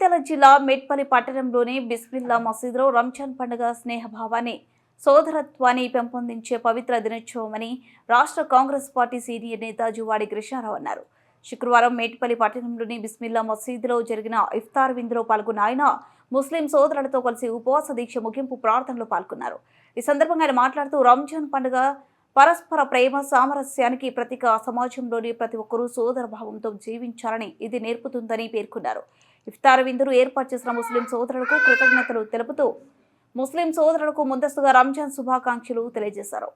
జగిత్యాల జిల్లా మేడ్పల్లి పట్టణంలోని బిస్మిల్లా మసీదులో రంజాన్ పండుగ స్నేహభావాన్ని సోదరత్వాన్ని పెంపొందించే పవిత్ర దినోత్సవమని రాష్ట్ర కాంగ్రెస్ పార్టీ సీనియర్ నేత జువాడి కృష్ణారావు అన్నారు. శుక్రవారం మేడ్పల్లి పట్టణంలోని బిస్మిల్లా మసీదులో జరిగిన ఇఫ్తార్ విందులో పాల్గొన్న ఆయన ముస్లిం సోదరులతో కలిసి ఉపవాస దీక్ష ముగింపు ప్రార్థనలో పాల్గొన్నారు. ఈ సందర్భంగా ఆయన మాట్లాడుతూ రంజాన్ పండుగ పరస్పర ప్రేమ సామరస్యానికి ప్రతీక, సమాజంలోని ప్రతి ఒక్కరూ సోదర భావంతో జీవించాలని ఇది నేర్పుతుందని పేర్కొన్నారు. ఇఫ్తార్ విందును ఏర్పాటు చేసిన ముస్లిం సోదరులకు కృతజ్ఞతలు తెలుపుతూ ముస్లిం సోదరులకు ముందస్తుగా రంజాన్ శుభాకాంక్షలు తెలియజేశారు.